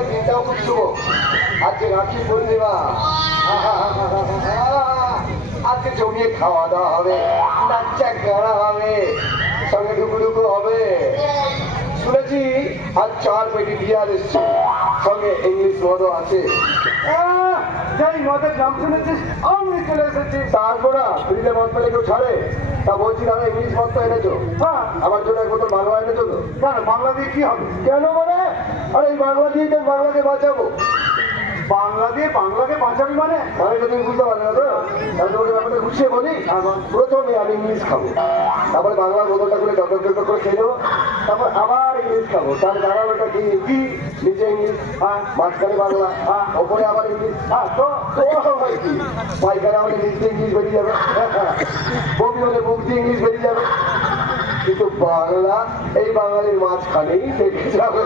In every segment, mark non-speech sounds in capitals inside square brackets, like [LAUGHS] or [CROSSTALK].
আজকে দিনটাও খুব আজকে রাখি পূর্ণিমা আজকে জমিয়ে খাওয়া দাওয়া হবে। নাচা গাড়া হবে সঙ্গে ডুকুডুকু হবে। শুনেছি আর চার পেটি বিয়ার এসছে। সঙ্গে ইংলিশ মদও আছে। আহ, জানি নাম শুনেছিস আমি চলে এসেছিস তারপর ফ্রিজে মদ পেলে কেউ ছাড়ে? তা বলছি দাদা ইংলিশ মদ তো এনেছো? হ্যাঁ। আমার জন্য এক বোতল বাংলা এনেছো তো? কেন বাংলা দিয়ে কি হবে? কেন মানে? আরে এই বাংলা দিয়ে তো বাংলাকে বাঁচাবো। বাংলা দিয়ে বাংলাকে মানে? বুঝতে পারবে না তো? তোমাকে ব্যাপারটা গুছিয়ে বলি। প্রথমে আমি ইংলিশ খাব। তারপরে বাংলার বোতলটা করে ডক করে খেয়ে নেব। তারপর আবার ইংলিশ খাব। তাহলে দাঁড়াবোটা কি? কি? নিচে ইংলিশ হ্যাঁ মাঝখানে বাংলা হ্যাঁ ওপরে আবার ইংলিশ হ্যাঁ তো দিয়ে ইংলিশ বেরিয়ে যাবে। দিয়ে ইংলিশ বেরিয়ে যাবে। কিন্তু বাংলা, এই বাঙালির মাঝখানেই থেকে যাবে।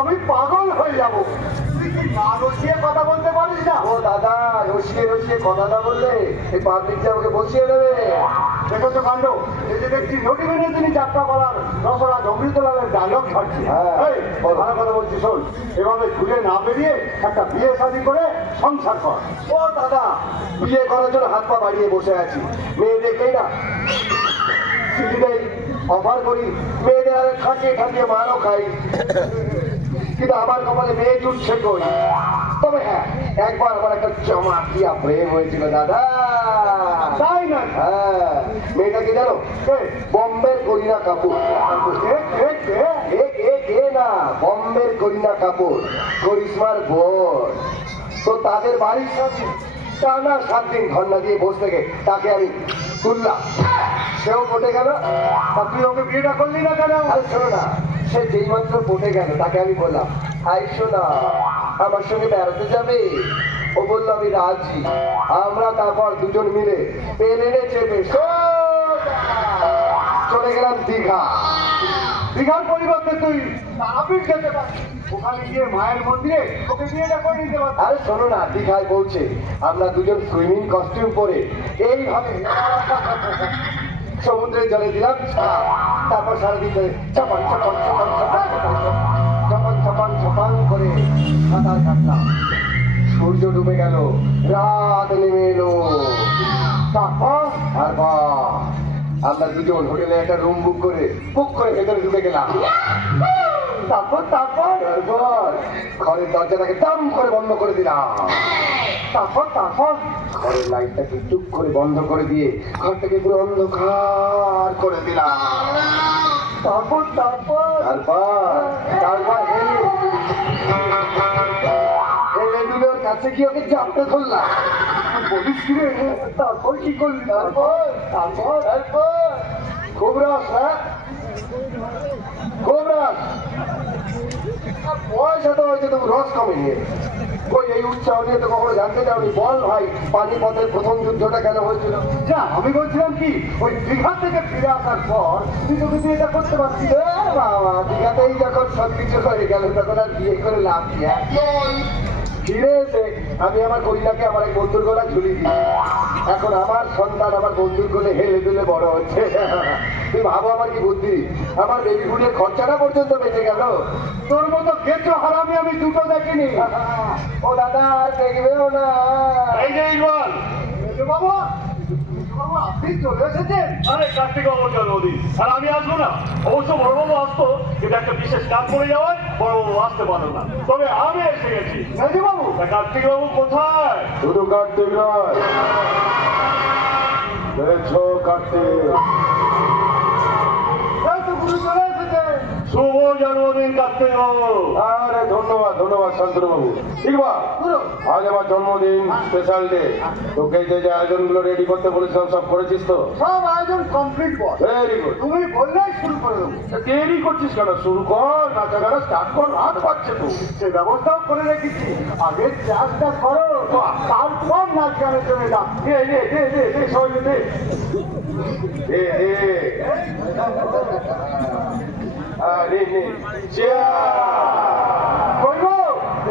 আমি পাগল হয়ে যাব। কথা বলতে পারিস না ও দাদা রসিয়ে রসিয়ে কথা না বললে এই পাবলিক যে আমাকে বসিয়ে দেবে দেখো তো কাণ্ড এই দেখছি নটিমেনে তিনি যাত্রা করার রসরাজ অমৃতলালের ডায়লগ ছাড়ছি হ্যাঁ। ভালো কথা বলছি শোন এভাবে ঘুরে না বেরিয়ে একটা বিয়ে শাদী করে সংসার কর ও দাদা বিয়ে করার জন্য হাত পা বাড়িয়ে বসে আছি মেয়ে দেখেই না অফার করি মেয়েদের ঠাকিয়ে ঠাকিয়ে মারও খাই কিন্তু আমার কপালে মেয়ে জুটছে কই? তবে হ্যাঁ একবার আমার একটা চমাকিয়া প্রেম হয়েছিল দাদা। তাই না? হ্যাঁ মেয়েটা কি জানো? বম্বের করিনা কাপুর। না বম্বের করিনা কাপুর করিশ্মার বোন। তো তাদের বাড়ির সাথে টানা সাত দিন ধর্ণা দিয়ে বসে থেকে তাকে আমি তুললাম। সেও পটে গেল তুই ওকে বিয়েটা করলি না কেন? আরে শোনো না সে যেই মাত্র পটে গেল, তাকে আমি বললাম আইসো না আমার সঙ্গে বেড়াতে যাবে? ও বলল, আমি রাজি। আমরা তারপর দুজন মিলে প্লেনে চেপে চলে গেলাম দীঘা। দীঘার পরিবর্তে তুই তারাপীঠ যেতে পারবি গিয়ে মায়ের মন্দিরে শোনো না, দীঘায় পৌঁছে আমরা দুজন সুইমিং কস্টিউম পরে এইভাবে সমুদ্রের জলে দিলাম তারপর সারাদিন ধরে চাপান চাপান চাপান চাপান চাপান চাপান চাপান করে সাঁতার কাটলাম। সূর্য ডুবে গেল, রাত নেমে এলো। তারপর আর আমরা দুজন হোটেলে একটা রুম বুক করে বুক করে ভেতরে ঢুকে গেলাম। তারপর তারপর। তারপর ঘরের দরজাটাকে দাম করে বন্ধ করে দিলাম। তারপর তারপর। ঘরের লাইটটাকে চুপ করে বন্ধ করে দিয়ে ঘরটাকে পুরো অন্ধকার করে দিলাম। তারপর তারপর। তারপর তারপর কাছে গিয়ে ওকে জাপটে ধরলাম। বলিস কি রে? তারপর কি করলি? তারপর তারপর। তারপর। খুব রস হ্যাঁ? খুব রস। পয়সা তো হয়েছে তুমি রস কমেনি। ওই এই উৎসাহ নিয়ে তো কখনো জানতে চাওনি। বল ভাই পানিপথের প্রথম যুদ্ধটা কেন হয়েছিল? যা আমি বলছিলাম কি ওই দীঘা থেকে ফিরে আসার পর তুই তো কিছু এটা করতে পারছি এ বাবা দীঘাতেই যখন সব কিছু হয়ে গেল তখন আর বিয়ে করে লাভ কি ফিরে এসে আমি আমার করিনাকে আমার এক বন্ধুর গলা ঝুলি দিই। এখন আমার সন্তান আমার বন্ধুর কোলে হেলে দুলে বড় হচ্ছে। তুই ভাবো আমার কি বুদ্ধি? আমার বেবি ফুডের খরচাটা পর্যন্ত বেঁচে গেল। তোর মতো গেছো হারামি আমি দুটো দেখিনি। ও দাদা আর দেখবেও না। এই যে ইকবাল বাবু বাবু আপনি চলে এসেছেন। আরে কার্তিক বাবুর জন্মদিন আর আমি আসব না। অবশ্য বড়বাবু আসতো কিন্তু একটা বিশেষ কাজ পড়ে যাওয়ায় বড়বাবু আসতে পারল না। তবে আমি এসে গেছি বাবু কার্তিক বাবু কোথায়? শুধু কার্তিক নয় কার্তিক এই তো গুরু চলে এসেছেন শুভ জন্মদিন বাবু আরে ধন্যবাদ ধন্যবাদ শান্তনু বাবু ইকবাল গুরু আজ আমার জন্মদিন স্পেশাল ডে তোকে যে যে আয়োজনগুলো রেডি করতে বলেছিলাম সব করেছিস তো? সব আয়োজন কমপ্লিট বল ভেরি গুড তুমি বললেই শুরু করে দেবো। দেরি করছিস কেন? শুরু কর নাচা গানা স্টার্ট কর রাত পাচ্ছে তো। সে ব্যবস্থাও করে রেখেছি। আগে চাষটা করো তারপর নাচ গানের জন্য যাও দে দে দে দে দে সবাই দে। দে দে।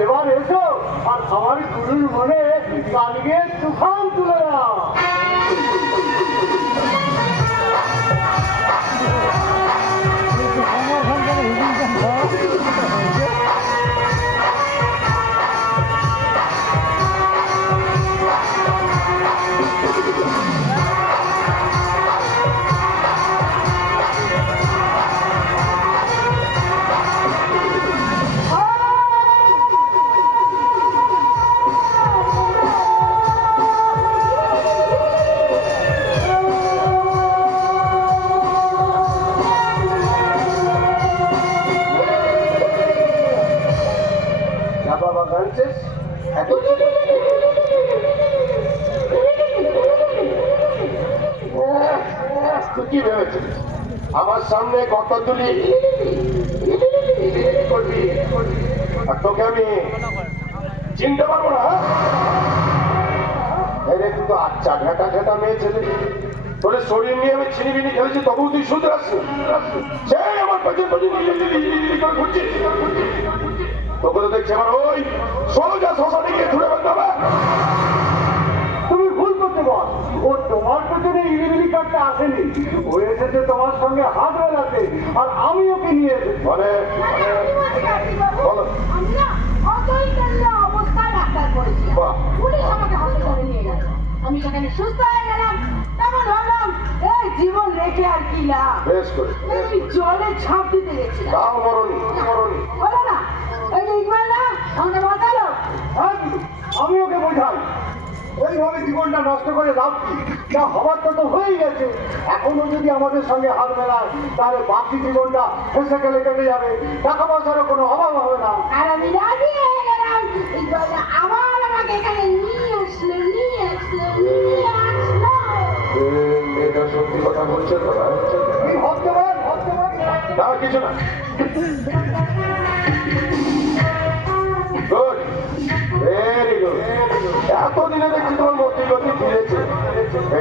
এবার এসো আর আমার গুরুর মনে কালকে তুফান তুলে দাও। ফ্রান্সিস এত তুই কি ভেবেছিস আমার সামনে কত তুলি করবি আর তোকে আমি চিনতে পারব না হ্যাঁ? এই রে তুই তো আচ্ছা ঘেটা ঘেটা মেয়ে ছেলে তোর শরীর নিয়ে আমি ছিনি বিনি খেলেছি তবুও তুই শুধু আসছিস সেই আমার পেছন পেছন করে ঘুরছিস তোকে তো দেখছি আমার ওই সোজা শ্মশানে গিয়ে ফেলতে হবে। তুমি ভুল করতে বল ও তোমার পেছনে ইলিমিলি কাটতে আসেনি। ও এসেছে তোমার সঙ্গে হাত মেলাতে আর আমি ওকে নিয়ে এসেছি। বলো। না অতই কেন্দ্রে অবস্থায় ডাক্তার করেছি পুলিশ আমাকে হসপিটালে নিয়ে গেছে আমি সেখানে সুস্থ হয়ে গেলাম তখন ভাবলাম এই জীবন রেখে আর কি লাভ বেশ করে জলে ঝাঁপ দিতে গেছিলাম। তাও মরণি মরণি। বলো না হ্যাঁ, আমি ওকে বোঝাই। ওইভাবে জীবনটা নষ্ট করে লাভ কি? যা হবার তো তো হয়েই গেছে। এখনও যদি আমাদের সঙ্গে হাত মেলায় তাহলে বাকি জীবনটা হেসে গেলে কেটে যাবে। টাকা পয়সারও কোনো অভাব হবে না। আর আমি রাজি হয়ে গেলাম। আবার আমাকে এখানে নিয়ে আসলো নিয়ে আসলো নিয়ে আসলো। এ, সত্যি কথা বলছে তো? না? তুই ভাবতে পার ভাবতে পার না কিছু না। [LAUGHS] গুড ভেরি গুড এতদিনে দেখছি তোমার মতি গতি ফিরেছে।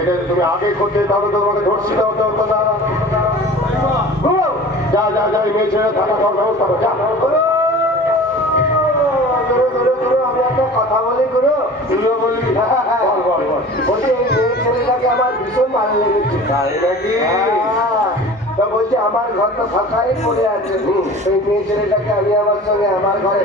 যদি তুমি আগে করতে তাহলে তো তোমাকে ধর্ষিত হতে হতো না। যা যা যা মেয়ে ছেড়ে থাকা খাওয়ার ব্যবস্থা যা। কথা বলি গুরু তুইও বলবি বল বল বল। বলছি এই মেয়ে ছেলেটাকে আমার ভীষণ ভালো লেগেছে। তাই নাকি? হ্যাঁ, তা বলছি আমার ঘর তো ফাঁকাই পড়ে আছে। সেই মেয়ে ছেলেটাকে আমি আমার সঙ্গে আমার ঘরে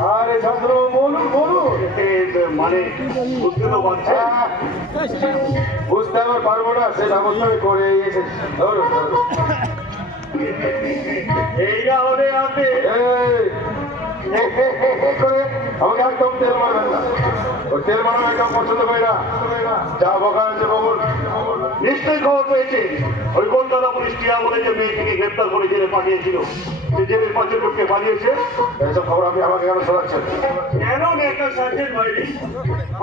আরে ছাত্র বলুন বলুন মানে বুঝতে তো বুঝতে আমার পারব না সে ব্যবস্থা আমি করে এসেছি। এই কারণে আপনি আমাকে একদম তেল মারবেন না। ওই তেল একদম পছন্দ করি না। যা বকা আছে নিশ্চয়ই খবর পেয়েছে। ওই কলকাতা পুলিশ টিয়া বলে যে মেয়েটিকে গ্রেপ্তার করে জেলে পাঠিয়েছিল। জেলের পাঁচের লোককে পাঠিয়েছে এইসব খবর আপনি আমাকে কেন শোনাচ্ছেন কেন একটা সার্জেন্ট বাইরে?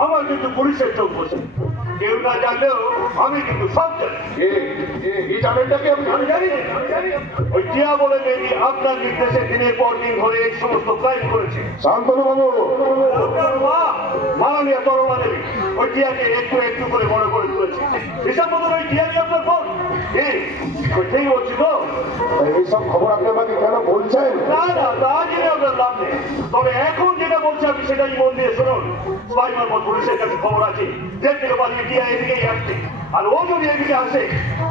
আমার কিন্তু পুলিশের চোখ বসে। কেউ না জানলেও আমি কিন্তু সব আমি আমি ওই বলে আপনার নির্দেশে দিনের পর দিন ধরে এই সমস্ত ক্রাইম করেছে। শান্তনু বাবু। মা মাননীয় তরমা দেবী ওই একটু একটু করে বড় করে তুলেছে। হিসাব মতন ওই আপনার ফোন এই ঠিক বলছি তো এইসব খবর আপনি আমাকে কেন বলছেন? না না তা জেনে আপনার লাভ নেই। তবে এখন যেটা বলছি আপনি সেটাই মন দিয়ে শুনুন। ছয় মারফত পুলিশের কাছে খবর আছে। যে থেকে পালিয়ে টিয়া এদিকেই আসছে। আর ও যদি এদিকে আসে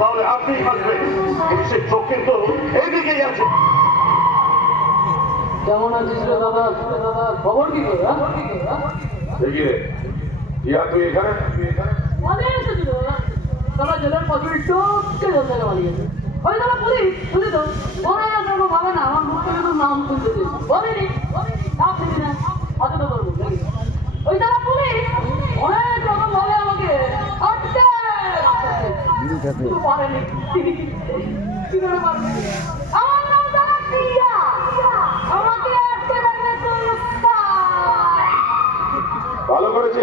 তাহলে আপনি আসবেন পুলিশের চোখ কিন্তু এদিকেই আছে। কেমন আছিস রে দাদা? দাদা খবর কি হ্যাঁ? দেখি রে ইয়া তুই এখানে? তুই এখানে মনে এসেছিল দাদা? জেলের পাশে টপকে জল পালিয়েছে ওই দাদা পুলিশ বুঝলি তো। হয় তোর ভাবে না। আমার মুখ থেকে তোর নাম শুনতে চেয়েছি বলিনি নাম শুনি না তো করব ওই দাদা পুলিশ অনেক রকম ভাবে আমাকে আটকে পারেনি। কি করে পারবে? আমার নাম দাদা প্রিয়া। আমাকে আটকে রাখলে ভালো করেছি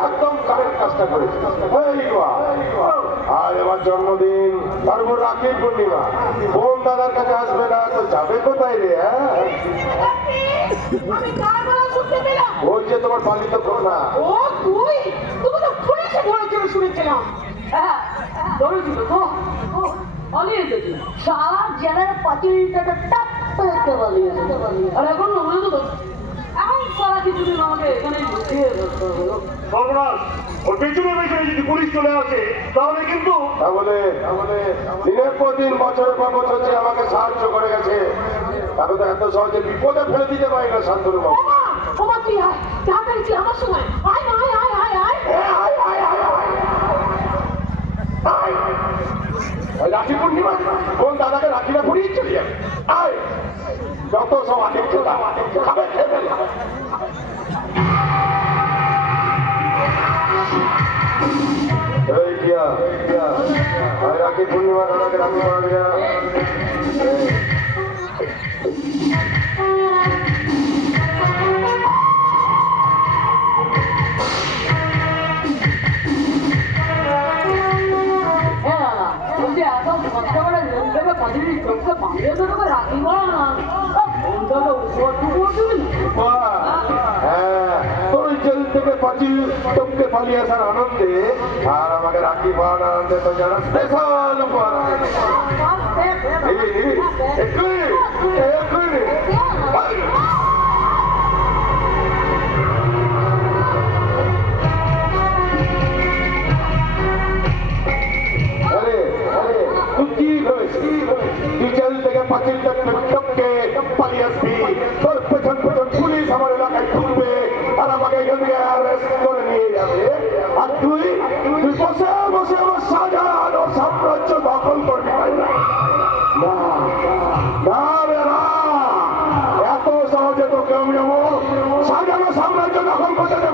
একদম কারেক্ট কাজটা করেছি. আজ আমার জন্মদিন। তারপর রাখির পূর্ণিমা। বোন দাদার কাছে আসবে না তো যাবে কোথায় রে হ্যাঁ? ওই যে তোমার পালিত না ও তুই? তুমি তো পুলিশে শুনেছিলাম। হ্যাঁ তো পালিয়ে সারা জেলার টাপ করে আর এখন তো? এখন সারা কিছুদিন আমাকে এখানে সর্বনাশ! ওর পেছনে পেছনে যদি পুলিশ চলে আসে তাহলে কিন্তু তাহলে দিনের পর দিন বছরের পর বছর যে আমাকে সাহায্য করে গেছে তাকে তো এত সহজে বিপদে ফেলে দিতে পারি না শান্তনু বাবু আমার তুই আমার আয় আয় আয় আয় আয়। আয় আয় আয় আয় আয়। রাখি পূর্ণিমা কোন দাদাকে রাখিটা পুড়িয়ে চলে যাবে আয়। যত সব আদেশ খাবে আর রাখি পূর্ণিমা দাদাকে রাখি পাড়াবি না এই, হ্যাঁ পাঁচিল টপকে পালিয়ে আসার আনন্দে আর আমাকে রাখি পাওয়ার আনন্দে তো যারা স্পেশাল উপহার একই এই, Vamos,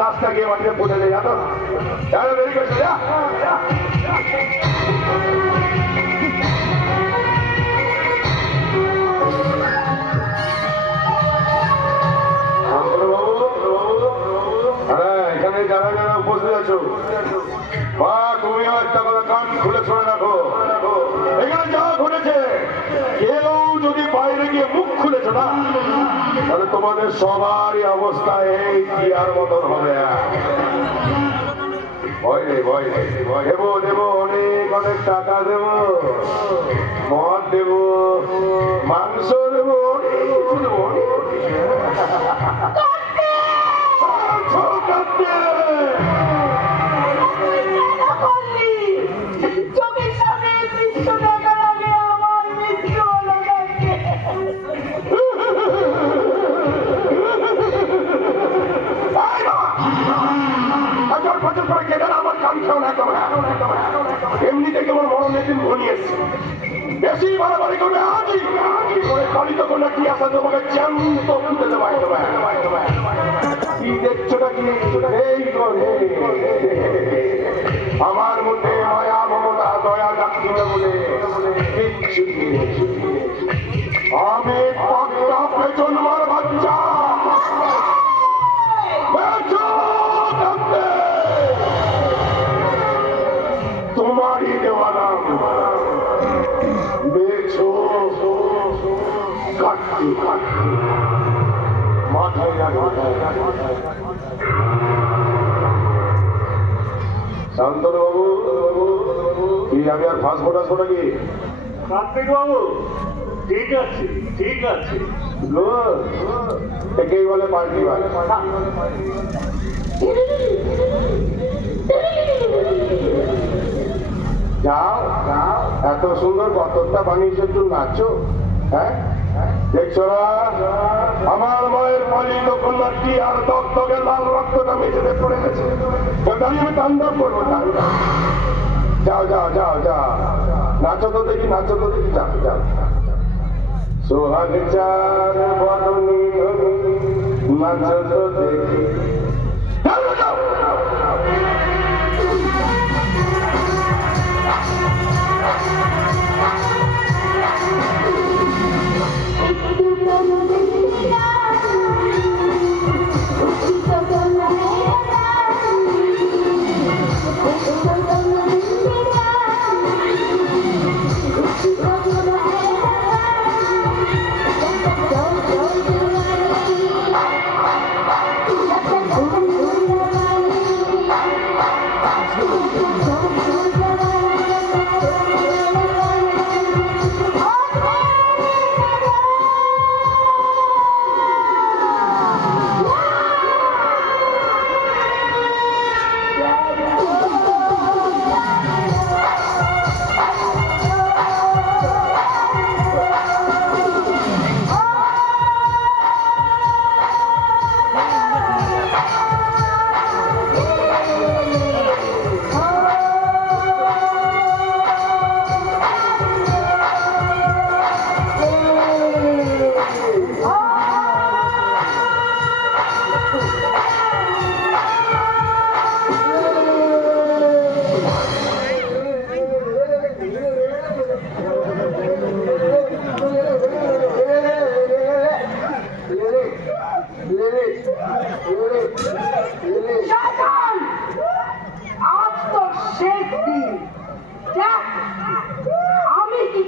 লাশটা গিয়ে মাটিতে পুঁতে দেয় জানো জানো দেরি করছ যা যারা যারা উপস্থিত আছো মুখ না? তাহলে তোমাদের সবারই অবস্থা এই কি আর মতন হবে? ভয় নেই ভয় নেই অনেক অনেক টাকা দেব। মদ দেব, মাংস জ্যান্ত দেখছোটা কি এই করে আমার মধ্যে মায়া মমতা দয়া ডাকিবে বলে আমি ফাঁস ফোটাস নাকি কার্তিক বাবু ঠিক আছে ঠিক আছে। গুড একেই বলে পার্টি ভাই যাও যাও। এত সুন্দর কতটা বানিয়েছে একটু নাচো হ্যাঁ? দেখছ আমার মায়ের পালিত কন্যাটি আর দগদগে লাল রক্তটা মেঝেতে পড়ে গেছে। আমি তাণ্ডব করব যাও যাও যাও যাও। নাচো তো দেখি, নাচো তো দেখি। যাও যাও। সোহাগ চার বদনি নাচো তো দেখি।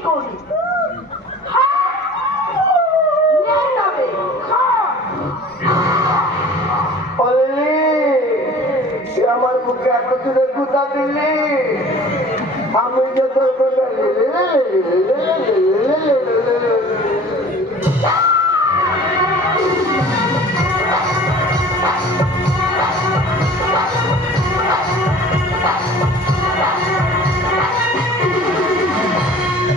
করি আমার মুখে এত চুলের গুতা দিলি আমি যে